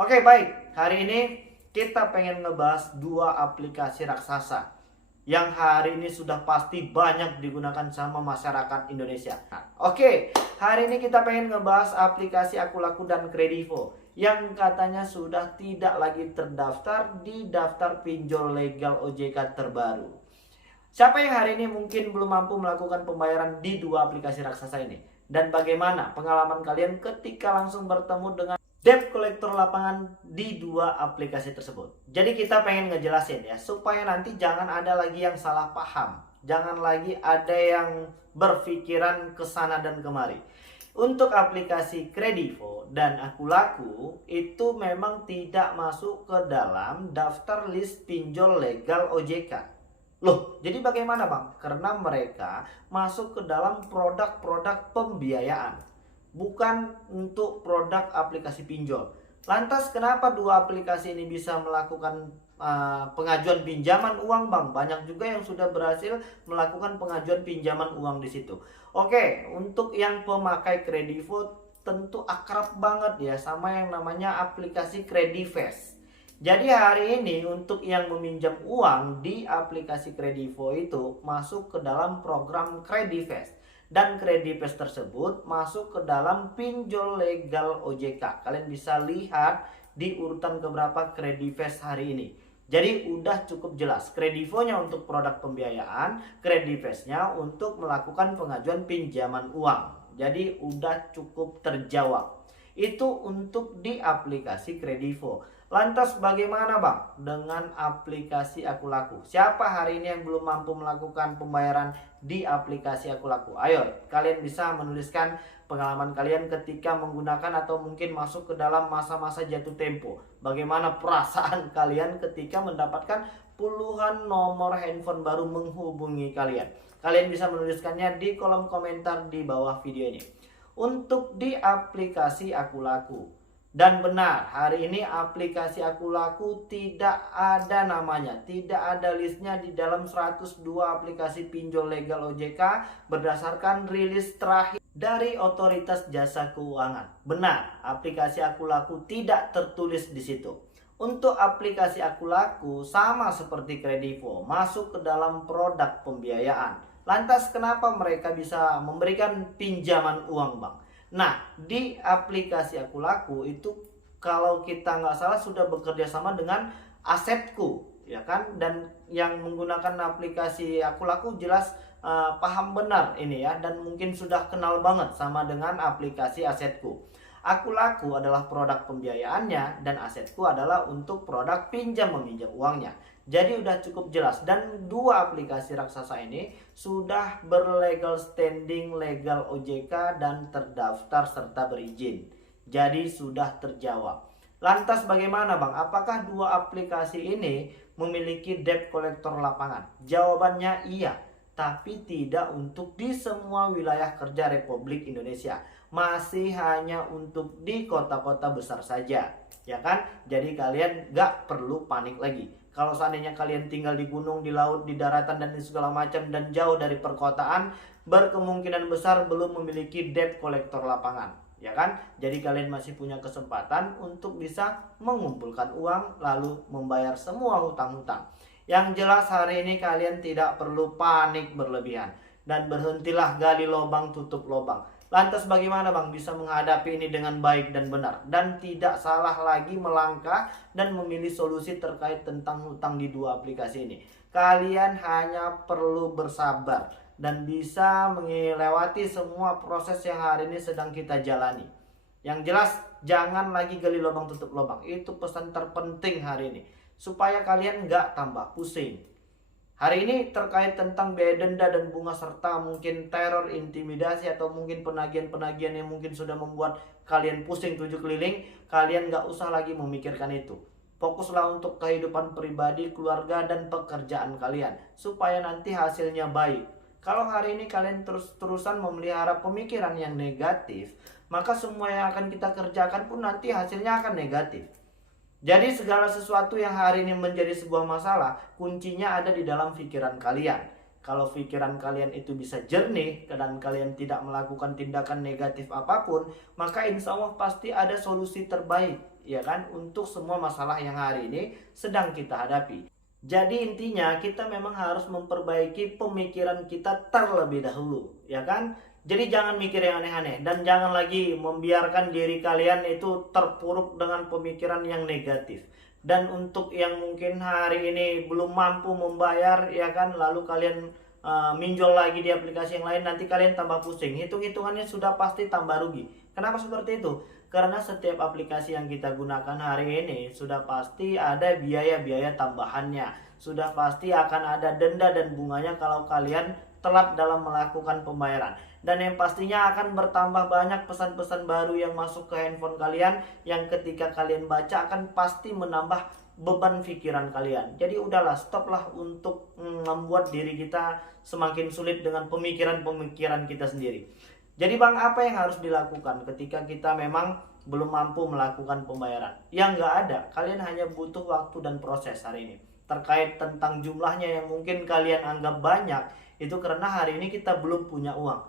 Oke, baik. Hari ini kita pengen ngebahas dua aplikasi raksasa yang hari ini sudah pasti banyak digunakan sama masyarakat Indonesia. Oke, hari ini kita pengen ngebahas aplikasi Akulaku dan Kredivo yang katanya sudah tidak lagi terdaftar di daftar pinjol legal OJK terbaru. Siapa yang hari ini mungkin belum mampu melakukan pembayaran di dua aplikasi raksasa ini? Dan bagaimana pengalaman kalian ketika langsung bertemu dengan debt collector lapangan di dua aplikasi tersebut? Jadi kita pengen ngejelasin ya, supaya nanti jangan ada lagi yang salah paham. Jangan lagi ada yang berpikiran ke sana dan kemari. Untuk aplikasi Kredivo dan Akulaku itu memang tidak masuk ke dalam daftar list pinjol legal OJK. Loh, jadi bagaimana Bang? Karena mereka masuk ke dalam produk-produk pembiayaan, bukan untuk produk aplikasi pinjol. Lantas kenapa dua aplikasi ini bisa melakukan pengajuan pinjaman uang Bang? Banyak juga yang sudah berhasil melakukan pengajuan pinjaman uang di situ. Oke, untuk yang pemakai Kredivo tentu akrab banget ya sama yang namanya aplikasi Kredivest. Jadi hari ini untuk yang meminjam uang di aplikasi Kredivo itu masuk ke dalam program Kredivest. Dan Kredivest tersebut masuk ke dalam pinjol legal OJK. Kalian bisa lihat di urutan keberapa Kredivest hari ini. Jadi udah cukup jelas. Kredivonya untuk produk pembiayaan, Kredivestnya untuk melakukan pengajuan pinjaman uang. Jadi udah cukup terjawab. Itu untuk di aplikasi Kredivo. Lantas bagaimana Bang dengan aplikasi Akulaku? Siapa hari ini yang belum mampu melakukan pembayaran di aplikasi Akulaku? Ayo, kalian bisa menuliskan pengalaman kalian ketika menggunakan atau mungkin masuk ke dalam masa-masa jatuh tempo. Bagaimana perasaan kalian ketika mendapatkan puluhan nomor handphone baru menghubungi kalian? Kalian bisa menuliskannya di kolom komentar di bawah video ini. Untuk di aplikasi Akulaku. Dan benar, hari ini aplikasi Akulaku tidak ada namanya, tidak ada listnya di dalam 102 aplikasi pinjol legal OJK berdasarkan rilis terakhir dari Otoritas Jasa Keuangan. Benar, aplikasi Akulaku tidak tertulis di situ. Untuk aplikasi Akulaku sama seperti Kredivo, masuk ke dalam produk pembiayaan. Lantas kenapa mereka bisa memberikan pinjaman uang Bang? Nah, di aplikasi Akulaku itu kalau kita nggak salah sudah bekerja sama dengan Asetku, ya kan? Dan yang menggunakan aplikasi Akulaku jelas paham benar ini ya, dan mungkin sudah kenal banget sama dengan aplikasi Asetku. Akulaku adalah produk pembiayaannya dan Asetku adalah untuk produk pinjam meminjam uangnya. Jadi udah cukup jelas, dan dua aplikasi raksasa ini sudah berlegal standing legal OJK dan terdaftar serta berizin. Jadi sudah terjawab. Lantas bagaimana Bang? Apakah dua aplikasi ini memiliki debt collector lapangan? Jawabannya iya, tapi tidak untuk di semua wilayah kerja Republik Indonesia. Masih hanya untuk di kota-kota besar saja, ya kan? Jadi kalian gak perlu panik lagi. Kalau seandainya kalian tinggal di gunung, di laut, di daratan, dan di segala macam, dan jauh dari perkotaan, berkemungkinan besar belum memiliki debt collector lapangan, ya kan? Jadi kalian masih punya kesempatan untuk bisa mengumpulkan uang lalu membayar semua hutang-hutang. Yang jelas hari ini kalian tidak perlu panik berlebihan, dan berhentilah gali lubang tutup lubang. Lantas bagaimana Bang bisa menghadapi ini dengan baik dan benar, dan tidak salah lagi melangkah dan memilih solusi terkait tentang hutang di dua aplikasi ini? Kalian hanya perlu bersabar dan bisa melewati semua proses yang hari ini sedang kita jalani. Yang jelas jangan lagi gali lubang tutup lubang. Itu pesan terpenting hari ini, supaya kalian nggak tambah pusing. Hari ini terkait tentang biaya denda dan bunga serta mungkin teror, intimidasi, atau mungkin penagihan-penagihan yang mungkin sudah membuat kalian pusing tujuh keliling. Kalian gak usah lagi memikirkan itu. Fokuslah untuk kehidupan pribadi, keluarga, dan pekerjaan kalian, supaya nanti hasilnya baik. Kalau hari ini kalian terus-terusan memelihara pemikiran yang negatif, maka semua yang akan kita kerjakan pun nanti hasilnya akan negatif. Jadi segala sesuatu yang hari ini menjadi sebuah masalah, kuncinya ada di dalam pikiran kalian. Kalau pikiran kalian itu bisa jernih dan kalian tidak melakukan tindakan negatif apapun, maka insya Allah pasti ada solusi terbaik ya kan, untuk semua masalah yang hari ini sedang kita hadapi. Jadi intinya kita memang harus memperbaiki pemikiran kita terlebih dahulu, ya kan? Jadi jangan mikir yang aneh-aneh dan jangan lagi membiarkan diri kalian itu terpuruk dengan pemikiran yang negatif. Dan untuk yang mungkin hari ini belum mampu membayar, ya kan, lalu kalian minjol lagi di aplikasi yang lain, nanti kalian tambah pusing. Hitung-hitungannya sudah pasti tambah rugi. Kenapa seperti itu? Karena setiap aplikasi yang kita gunakan hari ini sudah pasti ada biaya-biaya tambahannya. Sudah pasti akan ada denda dan bunganya kalau kalian telat dalam melakukan pembayaran. Dan yang pastinya akan bertambah banyak pesan-pesan baru yang masuk ke handphone kalian, yang ketika kalian baca akan pasti menambah beban pikiran kalian. Jadi udahlah, stoplah untuk membuat diri kita semakin sulit dengan pemikiran-pemikiran kita sendiri. Jadi Bang, apa yang harus dilakukan ketika kita memang belum mampu melakukan pembayaran? Yang nggak ada, kalian hanya butuh waktu dan proses hari ini. Terkait tentang jumlahnya yang mungkin kalian anggap banyak, itu karena hari ini kita belum punya uang.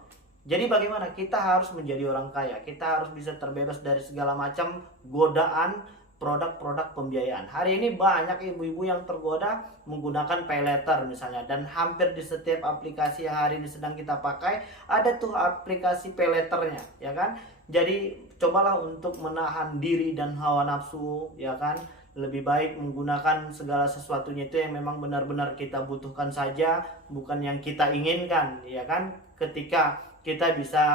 Jadi bagaimana? Kita harus menjadi orang kaya. Kita harus bisa terbebas dari segala macam godaan produk-produk pembiayaan. Hari ini banyak ibu-ibu yang tergoda menggunakan pay letter misalnya, dan hampir di setiap aplikasi yang hari ini sedang kita pakai ada tuh aplikasi pay letternya, ya kan? Jadi cobalah untuk menahan diri dan hawa nafsu, ya kan? Lebih baik menggunakan segala sesuatunya itu yang memang benar-benar kita butuhkan saja, bukan yang kita inginkan, ya kan? Ketika kita bisa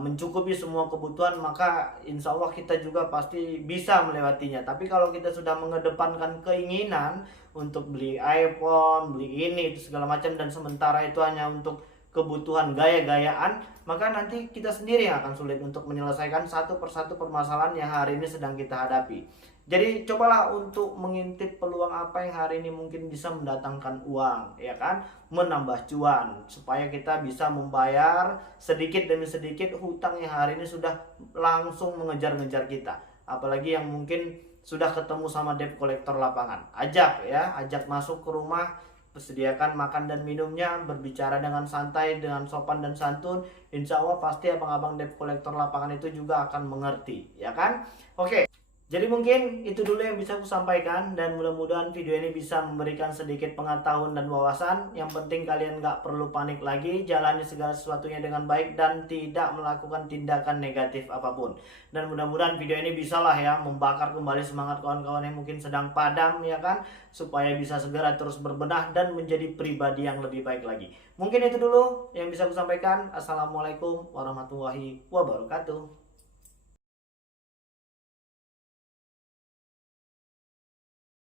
mencukupi semua kebutuhan, maka insya Allah kita juga pasti bisa melewatinya. Tapi kalau kita sudah mengedepankan keinginan untuk beli iPhone, beli ini itu segala macam, dan sementara itu hanya untuk kebutuhan gaya-gayaan, maka nanti kita sendiri yang akan sulit untuk menyelesaikan satu persatu permasalahan yang hari ini sedang kita hadapi. Jadi cobalah untuk mengintip peluang apa yang hari ini mungkin bisa mendatangkan uang, ya kan, menambah cuan, supaya kita bisa membayar sedikit demi sedikit hutang yang hari ini sudah langsung mengejar-ngejar kita. Apalagi yang mungkin sudah ketemu sama debt collector lapangan, ajak masuk ke rumah, sediakan makan dan minumnya, berbicara dengan santai, dengan sopan dan santun. Insya Allah pasti abang-abang debt collector lapangan itu juga akan mengerti, ya kan? Oke. Jadi mungkin itu dulu yang bisa aku sampaikan, dan mudah-mudahan video ini bisa memberikan sedikit pengetahuan dan wawasan. Yang penting kalian nggak perlu panik lagi, jalani segala sesuatunya dengan baik dan tidak melakukan tindakan negatif apapun. Dan mudah-mudahan video ini bisalah ya membakar kembali semangat kawan-kawan yang mungkin sedang padam, ya kan, supaya bisa segera terus berbenah dan menjadi pribadi yang lebih baik lagi. Mungkin itu dulu yang bisa aku sampaikan. Assalamualaikum warahmatullahi wabarakatuh.